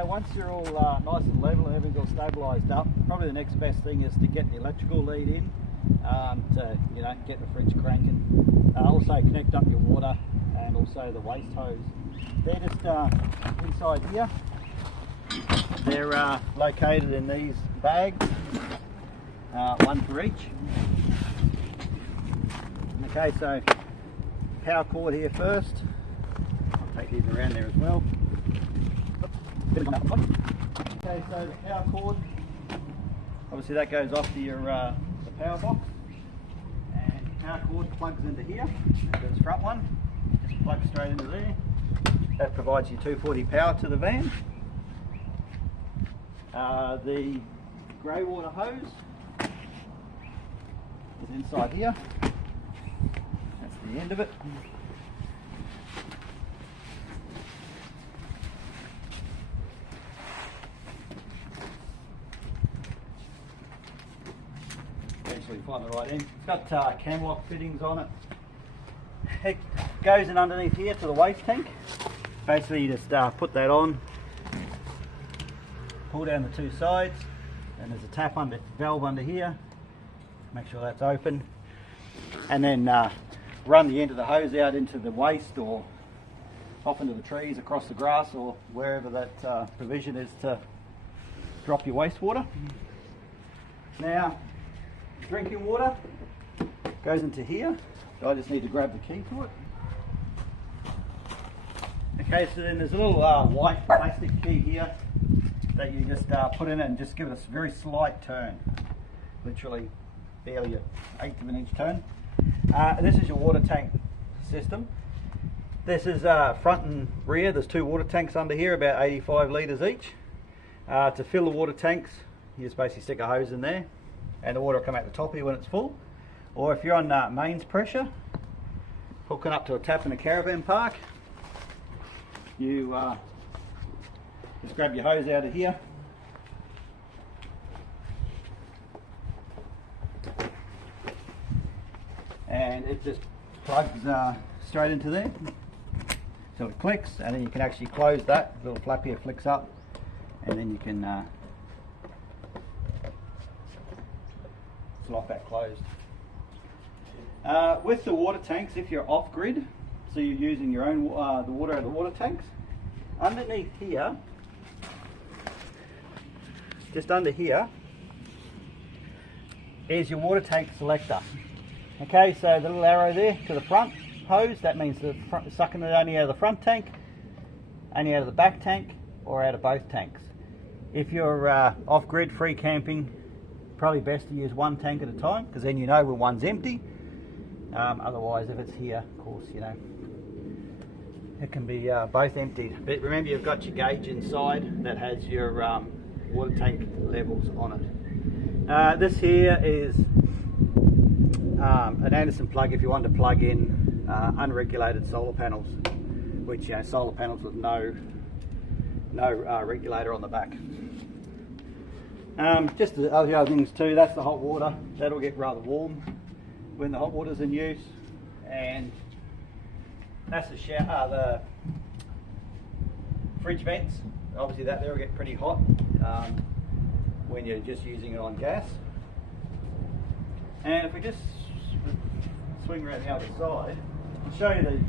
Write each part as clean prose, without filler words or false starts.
Now once you're all nice and level and everything's all stabilised up, probably the next best thing is to get the electrical lead in to get the fridge cranking. Also connect up your water and also the waste hose. They're just inside here. They're located in these bags, one for each. Okay, so power cord here first. I'll take these around there as well. Okay, so the power cord, obviously that goes off to your the power box, and the power cord plugs into here. There's the front one, just plugs straight into there. That provides you 240 power to the van. The grey water hose is inside here. That's the end of it. Eventually find the right end. It's got cam lock fittings on it. It goes in underneath here to the waste tank. Basically you just put that on, pull down the two sides, and there's a tap under valve under here. Make sure that's open, and then run the end of the hose out into the waste or off into the trees, across the grass, or wherever that provision is to drop your wastewater. Now, drinking water goes into here. So I just need to grab the key to it. Okay, so then there's a little white plastic key here that you just put in and just give it a very slight turn, literally barely an eighth of an inch turn. This is your water tank system. This is front and rear. There's two water tanks under here, about 85 litres each. To fill the water tanks, you just basically stick a hose in there, and the water will come out the top here when it's full. Or if you're on mains pressure, hooking up to a tap in a caravan park, you just grab your hose out of here, and it just plugs straight into there. So it clicks, and then you can actually close that. The little flap here flicks up, and then you can lock that closed. With the water tanks, if you're off grid, so you're using your own the water out of the water tanks, underneath here, just under here, is your water tank selector. Okay, so the little arrow there to the front hose, that means the sucking it only out of the front tank, only out of the back tank, or out of both tanks. If you're off grid, free camping, probably best to use one tank at a time, because then you know when one's empty. Otherwise, if it's here, of course, it can be both emptied. But remember, you've got your gauge inside that has your water tank levels on it. This here is an Anderson plug if you want to plug in unregulated solar panels, which solar panels with no regulator on the back. Just the other things too, that's the hot water. That'll get rather warm when the hot water's in use, and that's the fridge vents. Obviously that there will get pretty hot when you're just using it on gas. And if we just swing around the other side, I'll show you the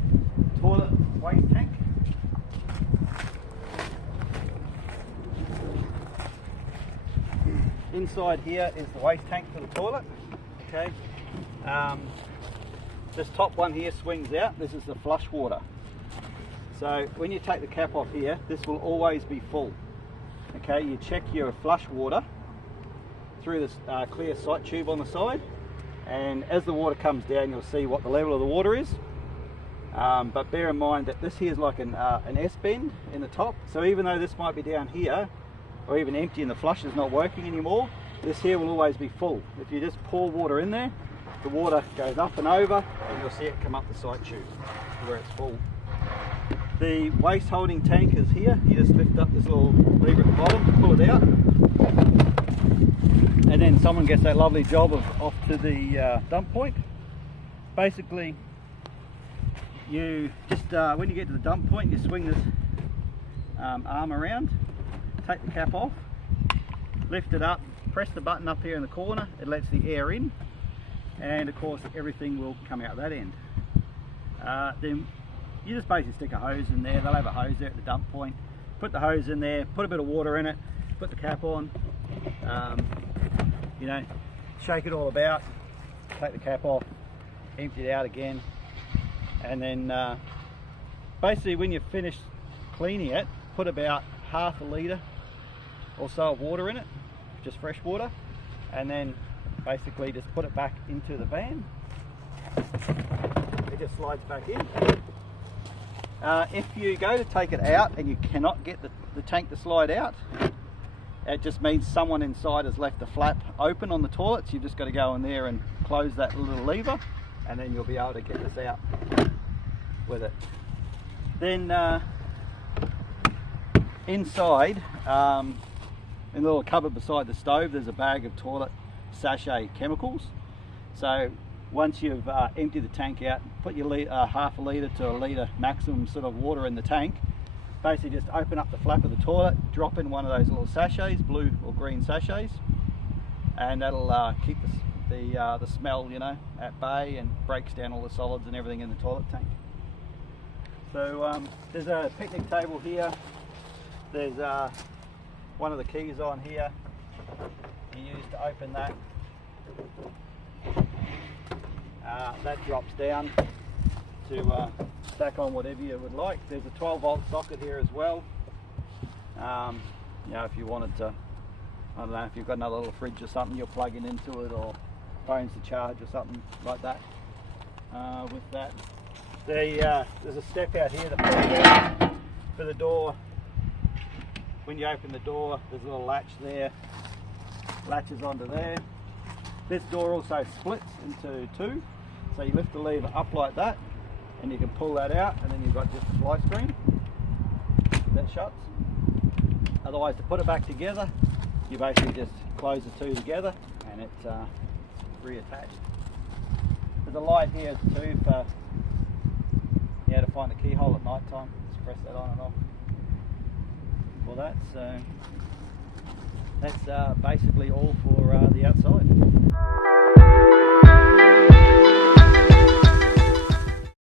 toilet waste tank. Inside here is the waste tank for the toilet. Okay. This top one here swings out. This is the flush water. So when you take the cap off here, this will always be full. Okay, you check your flush water through this clear sight tube on the side, and as the water comes down, you'll see what the level of the water is. But bear in mind that this here is like an S-bend in the top. So even though this might be down here, or even empty and the flush is not working anymore, this here will always be full. If you just pour water in there, the water goes up and over, and you'll see it come up the sight tube where it's full. The waste holding tank is here. You just lift up this little lever at the bottom, pull it out, and then someone gets that lovely job of off to the dump point. Basically, you just when you get to the dump point, you swing this arm around, take the cap off, lift it up, press the button up here in the corner, it lets the air in, and of course everything will come out that end. Then you just basically stick a hose in there. They'll have a hose there at the dump point. Put the hose in there, put a bit of water in it, put the cap on, you know, shake it all about, take the cap off, empty it out again, and then basically when you've finished cleaning it, put about half a litre or so of water in it, just fresh water, and then basically just put it back into the van. It just slides back in. If you go to take it out and you cannot get the tank to slide out, it just means someone inside has left the flap open on the toilet, so you've just got to go in there and close that little lever, and then you'll be able to get this out with it. Then inside, in the little cupboard beside the stove, there's a bag of toilet sachet chemicals. So once you've emptied the tank out, put your half a litre to a litre maximum sort of water in the tank, basically just open up the flap of the toilet, drop in one of those little sachets, blue or green sachets, and that'll keep the smell, you know, at bay, and breaks down all the solids and everything in the toilet tank. So there's a picnic table here, there's one of the keys on here, you use to open that. That drops down to stack on whatever you would like. There's a 12-volt socket here as well. You know, if you wanted to, I don't know, if you've got another little fridge or something, you're plugging into it, or phones to charge or something like that. With that, there's a step out here that pulls out for the door. When you open the door, there's a little latch there, latches onto there. This door also splits into two, so you lift the lever up like that and you can pull that out, and then you've got just a fly screen that shuts. Otherwise, to put it back together, you basically just close the two together and it's reattached. There's a light here too for to find the keyhole at night time. Just press that on and off for that. So that's basically all for the outside.